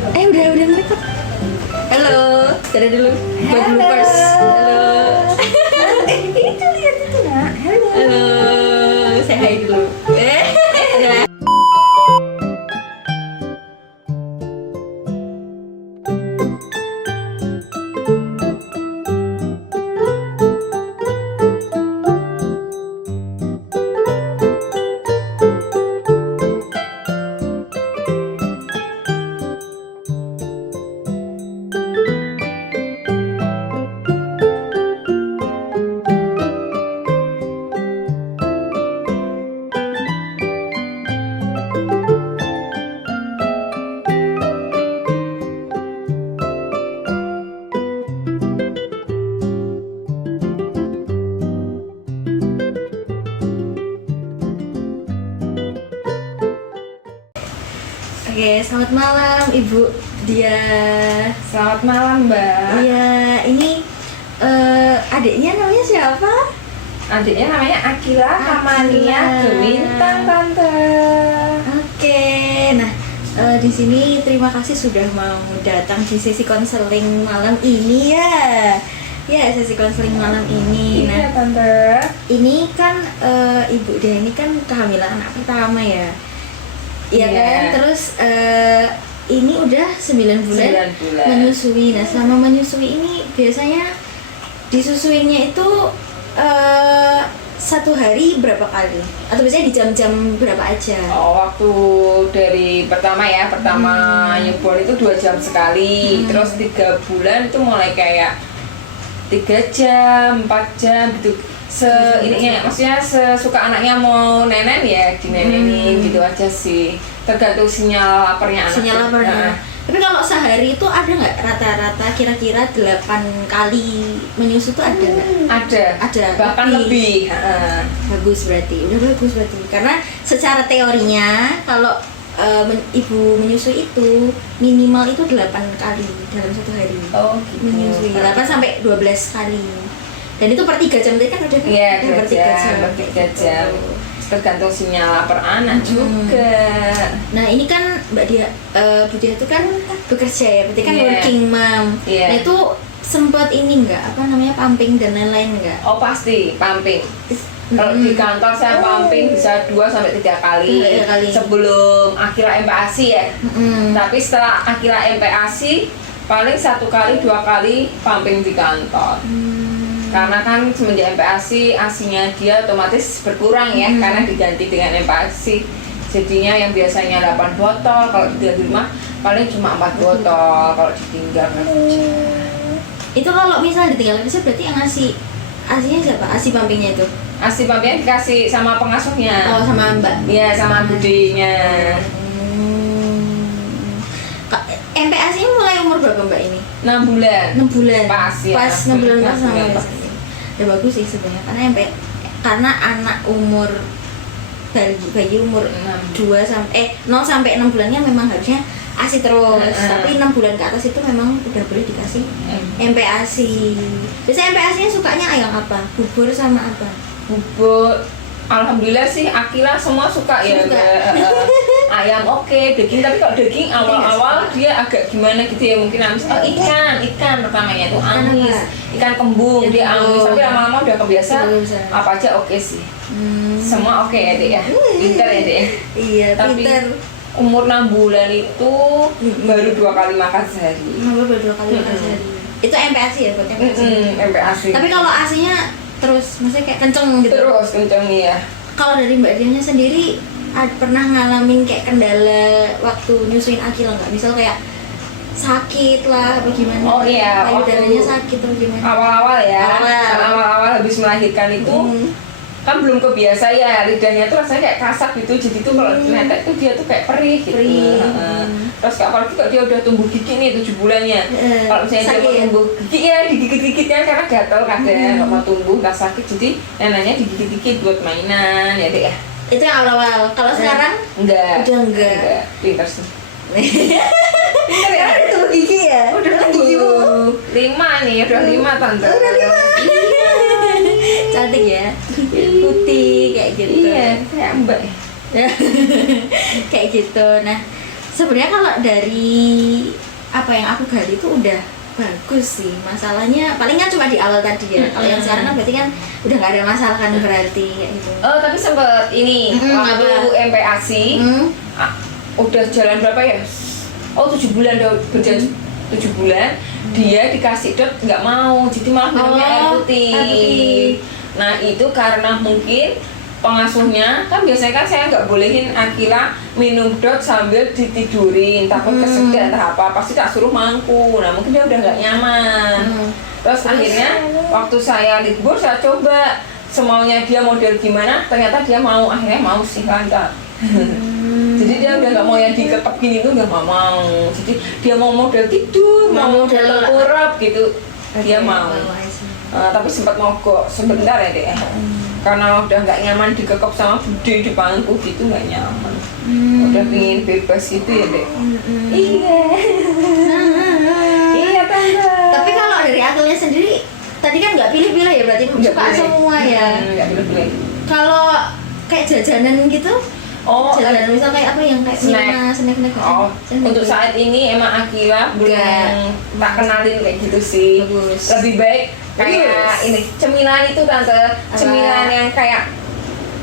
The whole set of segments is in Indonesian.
Udah ngelipet. Halo, dadah dulu. Buat bloopers. Halo. Itu lihat itu nak. Halo, say hi dulu. Ya. Oke, selamat malam Ibu Dia. Selamat malam Mbak. Iya, ini adiknya namanya siapa? Adiknya namanya Akila Kamania Gemintang Tante. Oke, nah di sini terima kasih sudah mau datang di sesi konseling malam ini ya. Ya, sesi konseling malam ini. Iya Nah, Tante. ini kan Ibu Dia ini kan kehamilan anak pertama ya. Iya kan, terus ini udah 9 bulan 9 bulan. menyusui. Nah, selama menyusui ini biasanya disusuinya itu satu hari berapa kali? Atau biasanya di jam-jam berapa aja? Oh, waktu dari pertama newborn itu 2 jam sekali. Terus 3 bulan itu mulai kayak 3 jam, 4 jam gitu. Ininya maksudnya sesuka anaknya mau nenen ya dinenenin gitu aja sih, tergantung sinyal laparnya anak. Sinyal laparnya. Tapi kalau sehari itu ada nggak rata-rata kira-kira 8 kali menyusu tuh ada nggak? Ada. Bahkan lebih. Bagus berarti, udah bagus berarti. Karena secara teorinya kalau ibu menyusui itu minimal itu 8 kali dalam satu hari. Oh gitu. Menyusui 8 sampai 12 kali. Dan itu per 3 jam tadi kan udah Iya, per 3 jam. Tergantung sinyal lapar anak juga. Nah, ini kan Mbak Dia, Bu Dia itu kan bekerja ya, berarti kan Iya. working mom. Iya. Nah, itu sempat ini enggak, apa namanya, pumping dan lain-lain enggak? Oh pasti pumping. Kalau di kantor saya pumping bisa 2 sampai 3 kali. 3 kali. Sebelum akhirnya MPASI ya. Tapi setelah akhirnya MPASI paling 1 kali 2 kali pumping di kantor. Karena kan semenjak MPASI asinya dia otomatis berkurang ya, karena diganti dengan MPASI. Jadinya yang biasanya 8 botol kalau di rumah paling cuma 4 botol kalau ditinggal kerja. Itu kalau misalnya ditinggal kerja berarti yang ngasih asinya siapa? Asi pumpingnya itu? Asi pumpingnya dikasih sama pengasuhnya. Oh, sama Mbak. Iya, sama budenya. MPASI ini mulai umur berapa Mbak ini? 6 bulan. 6 bulan. Pas ya. Pas 6 bulan pas sama Iya, Mbak. pas. Ya bagus sih sebenarnya karena anak umur bayi umur 2 sampai 0 sampai 6 bulannya memang harusnya ASI terus. Tapi 6 bulan ke atas itu memang udah boleh dikasih MPASI. Biasanya MPASI-nya sukanya ayam apa? Bubur sama apa? Bubur. Alhamdulillah sih Akila semua suka ya. Suka. Ayam oke, daging tapi kalau daging awal-awal dia agak gimana gitu ya, mungkin amis. Oh, ikan pertamanya itu amis. Ikan kembung dia amis, tapi lama-lama udah kebiasa. Apa aja oke sih. Semua oke ya Dek ya. Pinter ya Dek ya. Iya, Tapi pinter. umur 6 bulan itu baru 2 kali makan sehari. Baru 2 kali makan sehari. Itu MPASI ya buat MPASI. MPASI. Tapi kalau ASI-nya terus, maksudnya kayak kenceng gitu. Terus kenceng ya. Kalau dari Mbak Dianya sendiri pernah ngalamin kayak kendala waktu nyusuin Akila nggak? Misal kayak sakit lah, apa gimana? Oh iya, payudaranya sakit atau gimana? Awal-awal ya. Awal. Awal-awal habis melahirkan itu kan belum kebiasa ya, lidahnya tuh rasanya kayak kasar gitu, jadi tuh kalau netek tuh dia tuh kayak perih gitu. Terus apalagi kalau dia udah tumbuh gigi nih 7 bulannya, kalau misalnya dia mau tumbuh gigi ya digigit-gigitnya karena gatel kadang kalau mau tumbuh nggak sakit, jadi neneknya digigit-gigit buat mainan ya Dek ya. Itu yang awal-awal. Kalau sekarang Enggak. udah enggak. Pinter sih. Sekarang udah tumbuh gigi ya? Udah gigimu 5 nih, udah 5 Tante. Udah 5. Cantik ya, putih kayak gitu. Iya, kayak Mbak. Kayak gitu. Nah, sebenarnya kalau dari apa yang aku gali itu udah bagus sih. Masalahnya paling kan cuma di awal tadi ya. Kalau yang sekarang kan berarti kan udah nggak ada masalah kan berarti kayak gitu. Oh, tapi sempet ini waktu MPASI udah jalan berapa ya? Oh, 7 bulan udah berjalan 7 bulan. Dia dikasih dot nggak mau, jadi malah minumnya air putih. Nah, itu karena mungkin pengasuhnya kan biasanya kan saya nggak bolehin Akila minum dot sambil ditidurin, takut kesedak atau apa, pasti tak suruh mangku. Nah mungkin dia udah nggak nyaman. Terus akhirnya waktu saya libur saya coba semaunya dia model gimana, ternyata dia mau, akhirnya mau sih lancar. Jadi dia udah nggak mau yang diketep gini tuh, udah nggak mau. Jadi dia mau model tidur, mau model tengkurap gitu, dia mau. Tapi sempat mogok sebentar ya deh. Karena udah nggak nyaman dikekep sama bude di bangku gitu, nggak nyaman. Udah pingin bebas gitu ya dek. Iya. Iya tante. Tapi kalau dari Akilnya sendiri tadi kan nggak pilih-pilih ya, berarti suka semua ya. Nggak pilih-pilih. Kalau kayak jajanan gitu, jajanan misal kayak apa yang kayak snack. Oh, untuk saat ini emang Akila belum tak kenalin kayak gitu sih. Bagus. Lebih baik kayak ini cemilan itu tante, cemilan yang kayak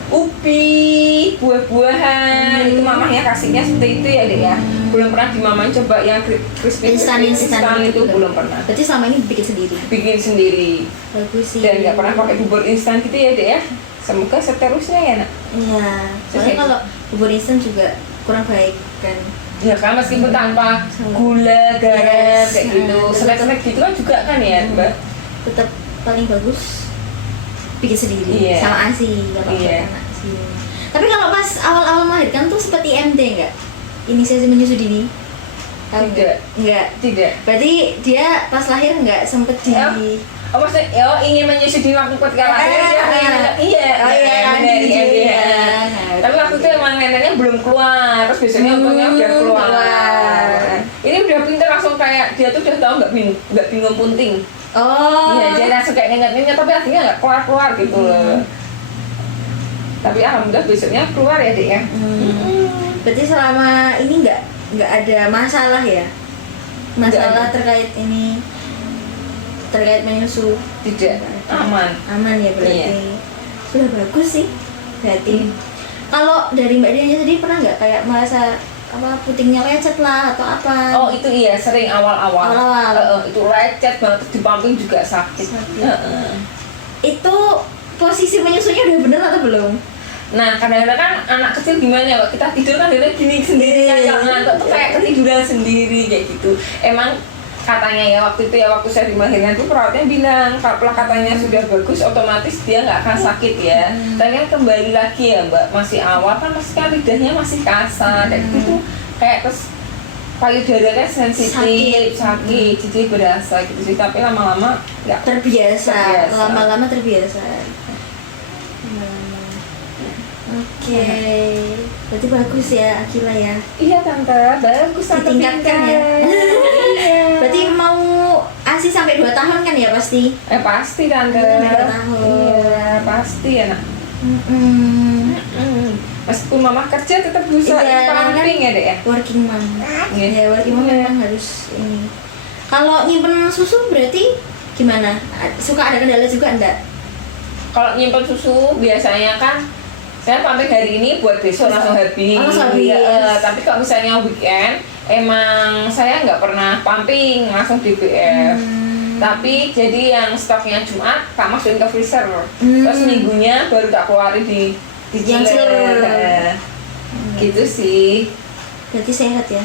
ubi, buah-buahan itu mamahnya kasihnya seperti itu ya dek ya. Belum pernah di mamanya coba yang crispy instan itu belum pernah. Berarti selama ini bikin sendiri. Bagus sih. Dan nggak pernah pakai bubur instan gitu ya dek ya. Semoga seterusnya ya nak. Iya. Soalnya kalau bubur instan juga kurang baik kan. Ya kan meskipun tanpa gula, garam kayak gitu, snack gitu kan juga kan ya mbak. Tetap paling bagus bikin sendiri sama ASI kalau anak sih. Tapi kalau pas awal-awal melahirkan tuh seperti MD nggak? Inisiasi menyusui dini? Tidak. Berarti dia pas lahir nggak sempet di Oh maksudnya, ingin menyusui di waktu ketika lahir Tapi waktu itu emang neneknya belum keluar, terus biasanya untungnya udah keluar. Ini udah pintar langsung kayak dia tuh udah tahu nggak bingung punting. Iya, dia langsung kayak nyengat-nyengat tapi akhirnya nggak keluar gitu loh. Tapi alhamdulillah besoknya keluar ya dek ya. Berarti selama ini nggak ada masalah ya? Masalah terkait menyusu? Tidak, aman Ya berarti. Sudah bagus sih berarti. Kalau dari Mbak Dianya sendiri pernah nggak kayak merasa apa putingnya lecet lah atau apa? Oh itu iya, sering awal-awal. Itu lecet banget, di pumping juga sakit. Itu posisi menyusunya udah bener atau belum? Nah kadang-kadang kan anak kecil gimana ya, kita tidur kan dia gini sendiri kan, ngantuk tuh kayak ketiduran sendiri kayak gitu. Emang katanya ya waktu saya di melahirkan tuh perawatnya bilang kalau katanya sudah bagus otomatis dia nggak akan sakit ya. Tapi kan kembali lagi ya mbak, masih awal kan kan lidahnya masih kasar kayak gitu, kayak terus payudaranya sensitif sakit jadi berasa gitu sih. Tapi lama-lama nggak terbiasa. Lama-lama terbiasa. Oke, berarti bagus ya Akila ya. Iya tante, bagus tante. Ditingkatkan ya. Berarti mau ASI sampai 2 tahun kan ya pasti? Pasti tante. 2 tahun. Iya, pasti ya nak. Meskipun mama kerja tetap berusaha pumping ya dek ya. Working mom. Ya working mom memang harus ini. Kalau nyimpen susu berarti gimana? Suka ada kendala juga enggak? Kalau nyimpen susu biasanya kan saya pumping hari ini buat besok langsung habis. Tapi kalau misalnya weekend emang saya nggak pernah pumping langsung DBF. Tapi jadi yang stoknya Jumat tak masukin ke freezer. Terus minggunya baru tak keluarin di chiller. Gitu sih. Berarti sehat ya?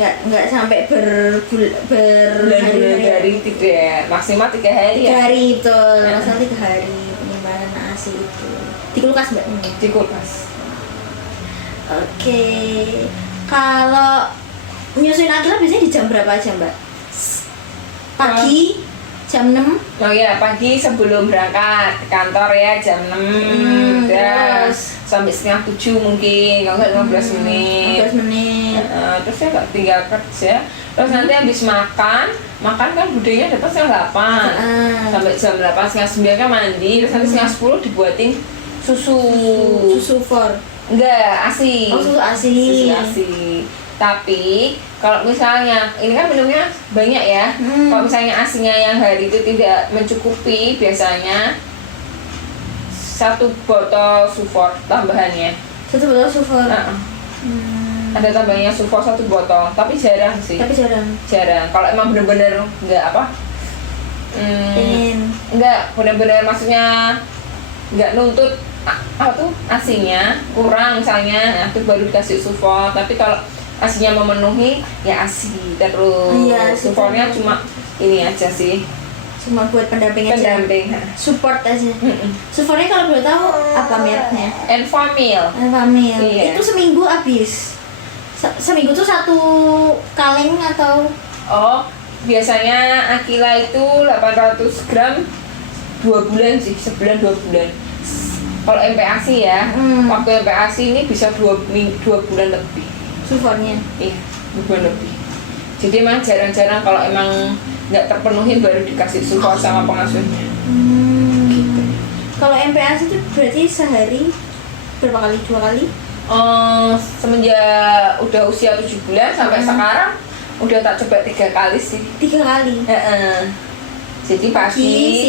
Nggak sampai berhari-hari. Tidak, maksimal 3 hari 3 hari betul, maksimal 3 hari penyimpanan ASI itu di kulkas mbak? Di kulkas. Oke. Kalau nyusuin Akila biasanya di jam berapa aja mbak? Pagi jam 6? Oh iya, pagi sebelum berangkat ke kantor ya jam 6 terus sampai setengah 7 mungkin, kalau nggak 15 menit. 15 menit. Terus saya nggak tinggal kerja. Terus nanti habis makan kan budenya datang setengah 8 sampai jam 8, setengah 9 kan mandi. Terus nanti setengah 10 dibuatin susu for? Enggak, ASI. Oh susu ASI. Tapi kalau misalnya ini kan minumnya banyak ya. Kalau misalnya asinya yang hari itu tidak mencukupi, biasanya 1 botol Sufor tambahannya. 1 botol Sufor. Ada tambahnya Sufor 1 botol, tapi jarang sih. Tapi jarang. Kalau emang bener-bener nggak apa? Nggak bener-bener, maksudnya nggak nuntut apa tuh asinya kurang misalnya, nah itu baru dikasih Sufor. Tapi kalau asinya memenuhi ya asi terus. Iya, Sufornya cuma ini aja sih. Cuma buat pendamping aja. Support aja. Sufornya kalau boleh tahu apa mereknya? Enfamil. Iya. Itu seminggu habis. Seminggu tuh 1 kaleng atau? Oh, biasanya Aquila itu 800 gram 2 bulan sih, sebulan 2 bulan. Kalau MPASI ya, waktu MPASI ini bisa 2 bulan lebih. Sufornya? Iya, 2 bulan lebih. Jadi emang jarang-jarang kalau emang nggak terpenuhi baru dikasih Sufor sama pengasuhnya. Gitu. Kalau MPASI itu berarti sehari berapa kali? 2 kali? Semenjak udah usia 7 bulan sampai sekarang udah tak coba 3 kali sih. 3 kali? Jadi pagi,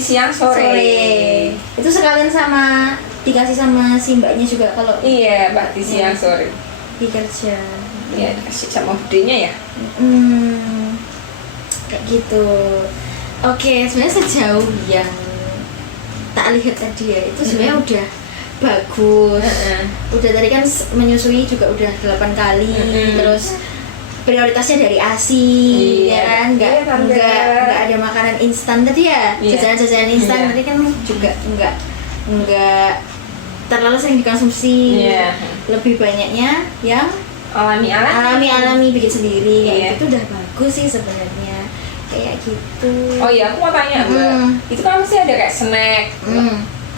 siang, sore. Itu sekalian sama dikasih sama si mbaknya juga kalau? Iya, pagi, siang, sore. Di kerja. Iya, dikasih sama budenya ya. Kayak gitu. Oke, sebenarnya sejauh yang tak lihat tadi ya, itu sebenarnya udah bagus. Udah tadi kan menyusui juga udah 8 kali. Terus prioritasnya dari ASI, ya kan? Nggak ada makanan instan tadi ya, jajanan-jajanan instan tadi kan juga nggak terlalu sering dikonsumsi. Lebih banyaknya yang alami bikin sendiri, kayak gitu udah bagus sih sebenarnya, kayak gitu. Oh iya, aku mau tanya Mbak, itu kan mesti ada kayak snack,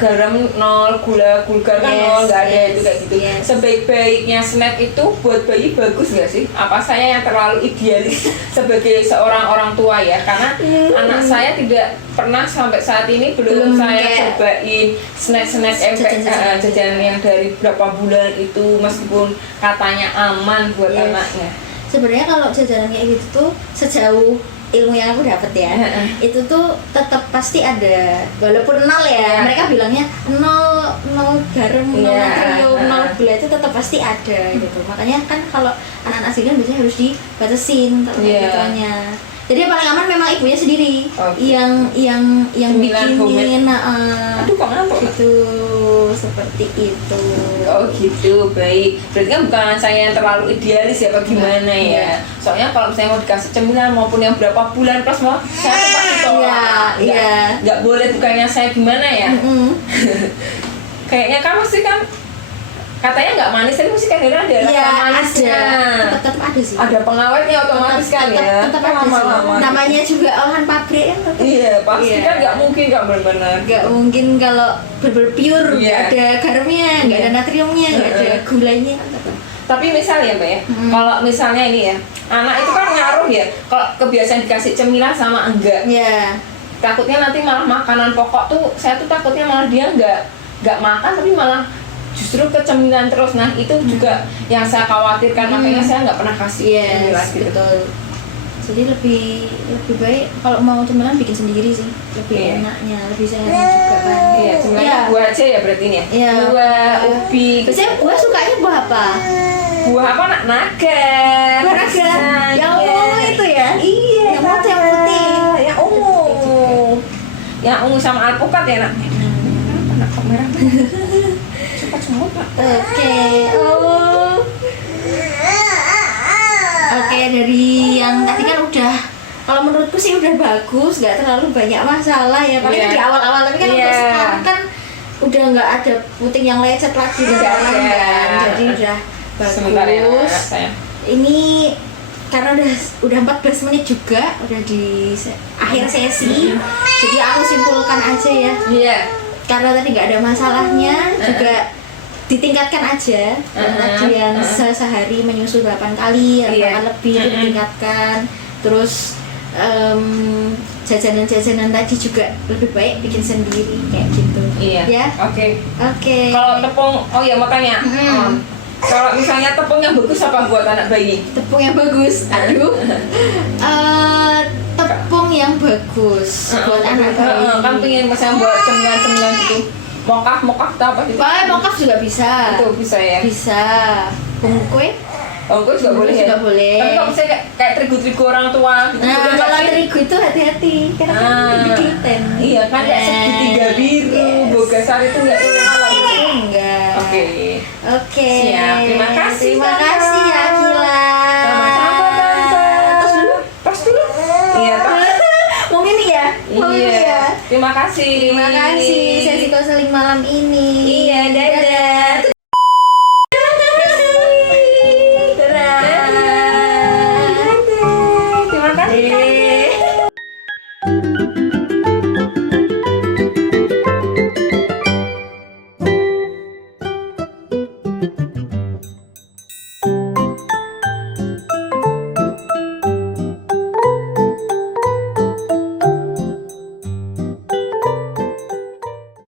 garam 0, gula kan 0, nggak ada itu kayak gitu. Sebaik-baiknya snack itu buat bayi bagus nggak sih? Apa saya yang terlalu idealis sebagai seorang orang tua ya? Karena anak saya tidak pernah sampai saat ini belum saya cobain snack jajanan yang dari berapa bulan itu, meskipun katanya aman buat anaknya. Sebenarnya kalau jajanan kayak gitu tuh sejauh ilmu yang aku dapat ya, itu tuh tetap pasti ada, walaupun 0 ya, mereka bilangnya 0 garam, 0 natrium, 0 gula, itu tetap pasti ada gitu. Makanya kan kalau anak-anak sini biasanya harus dibatasin kalau gituannya. Jadi yang paling aman memang ibunya sendiri yang bikinin. Aduh, kok ngantuk gitu, seperti itu. Oh gitu, baik. Berarti kan bukan saya yang terlalu idealis ya, bagaimana ya? Soalnya kalau saya mau dikasih cemilan maupun yang berapa bulan plus mau, saya tuh pasti tolak. Nggak boleh, bukannya saya gimana ya? Kayaknya kamu sih kan katanya nggak manis, tapi mesti kadang ada rasa manisnya. Tetap ada sih. Ada pengawetnya otomatis kan ya. Tetap ada sih. Namanya juga olahan pabrik kan. Iya, pasti kan nggak mungkin nggak benar-benar. Nggak mungkin kalau pure nggak ada garamnya, nggak ada natriumnya, nggak ada gulanya. Tapi misalnya Mbak ya, kalau misalnya ini ya, anak itu kan ngaruh ya. Kalau kebiasaan dikasih cemilan sama enggak. Takutnya nanti malah makanan pokok tuh, saya tuh takutnya malah dia nggak makan tapi malah justru kecemilan terus. Nah itu juga yang saya khawatirkan, makanya saya nggak pernah kasih cemilan gitu. Betul. Jadi lebih baik kalau mau cemilan bikin sendiri sih, lebih enaknya, lebih sehatnya juga kan. Cemilannya buah aja ya berarti ini ya. Buah ubi. Biasanya buah sukanya buah apa? Buah apa? Naga. Buah naga. Yang ungu itu ya? Iya. Yang putih. Yang ungu. Yang ungu sama alpukat ya nak. Kenapa kok merah? Oke, dari yang tadi kan udah, kalau menurutku sih udah bagus, nggak terlalu banyak masalah ya, paling di awal-awal. Tapi kan untuk sekarang kan udah nggak ada puting yang lecet lagi kan, jadi udah bagus. Ini karena udah 14 menit juga, udah di akhir sesi, jadi aku simpulkan aja ya. Karena tadi nggak ada masalahnya, juga ditingkatkan aja. Tadi yang sehari menyusu 8 kali atau bahkan lebih ditingkatkan. Terus jajanan-jajanan tadi juga lebih baik bikin sendiri kayak gitu. Ya. Oke. Kalau tepung, oh ya makanya Kalau misalnya tepung yang bagus apa buat anak bayi? Tepung yang bagus. Aduh. Tepung yang bagus buat anak bayi. Kan pengen misalnya buat cemilan-cemilan gitu. Mokaf apa gitu? Mokaf juga bisa. Itu bisa ya. Bisa. Bungkue? Bungkue juga boleh ya. Juga boleh. Tapi kalau misalnya kayak terigu-terigu orang tua gitu. Nah, udah kalau pasti- terigu itu hati-hati karena kan tinggi gluten. Iya kan kayak segitiga biru, Yes. bogasar itu nggak kalau gitu. Enggak. Oke. Oke. Siap. Terima kasih. Terima Tante. kasih ya Kila. Sama-sama Tante. Terus dulu. Tos dulu. Iya, tos. Mau ini ya? Mau ini Iya. ya? Terima kasih. Terima kasih sesi konseling malam ini. Iya, dadah. Dadah. Terima kasih. Dadah.